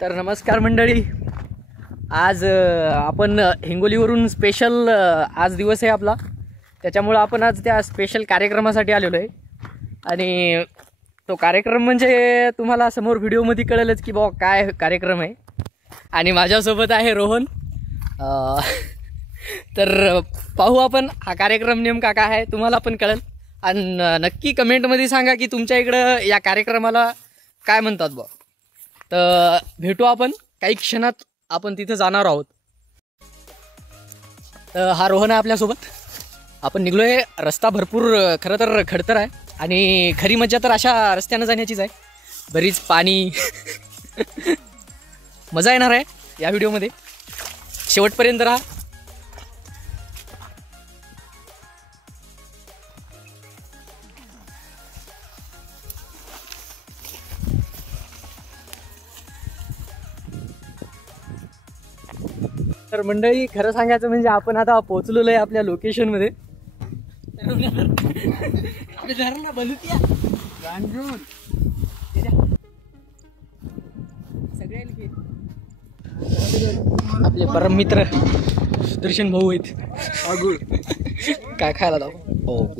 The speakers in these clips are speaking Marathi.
तर नमस्कार मंडळी, आज आपण हिंगोलीवरून स्पेशल आज दिवस आहे आपला, त्याच्यामुळे आपण आज त्या स्पेशल कार्यक्रमासाठी आलेलो आहे. आणि तो कार्यक्रम म्हणजे तुम्हाला समोर व्हिडिओमध्ये कळेलच की बाबा काय कार्यक्रम आहे. आणि माझ्यासोबत आहे रोहन. तर पाहू आपण हा कार्यक्रम नेमका काय आहे, तुम्हाला पण कळेल. आणि नक्की कमेंटमध्ये सांगा की तुमच्या इकडं या कार्यक्रमाला काय म्हणतात बा. तर भेटू आपण काही क्षणात, आपण तिथे जाणार आहोत. तर हा रोहन आहे आपल्यासोबत. आपण निघलोय. रस्ता भरपूर खरं तर खडतर आहे आणि खरी मज्जा तर अशा रस्त्यानं जाण्याचीच आहे. बरीच पाणी मजा येणार आहे या व्हिडिओमध्ये, शेवटपर्यंत राहा. तर मंडळी, खरं सांगायचं म्हणजे आपण आता पोहोचलेलो आहे आपल्या लोकेशनमध्ये. आपले परम मित्र सुदर्शन भाऊ आहेत. काय खायला लाव. हो,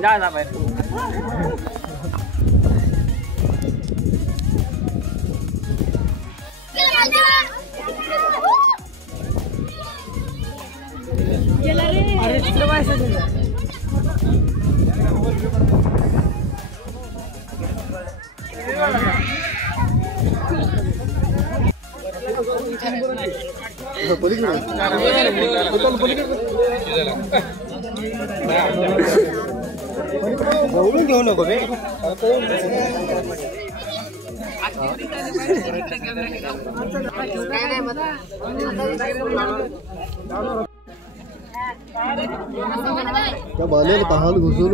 जा बाहेर. घेऊ नको बे. क्या बाले कहाल घुसून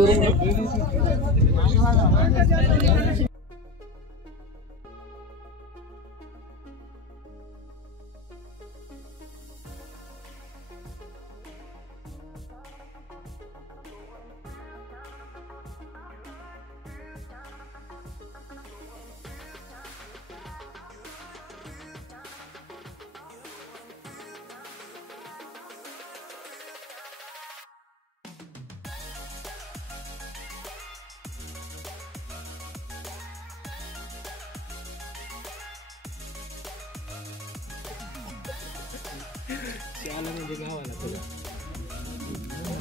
म्हणजे गावाला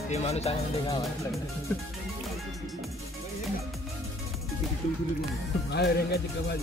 ते माणूस आहे म्हणजे गावाला रंगाची कमाल.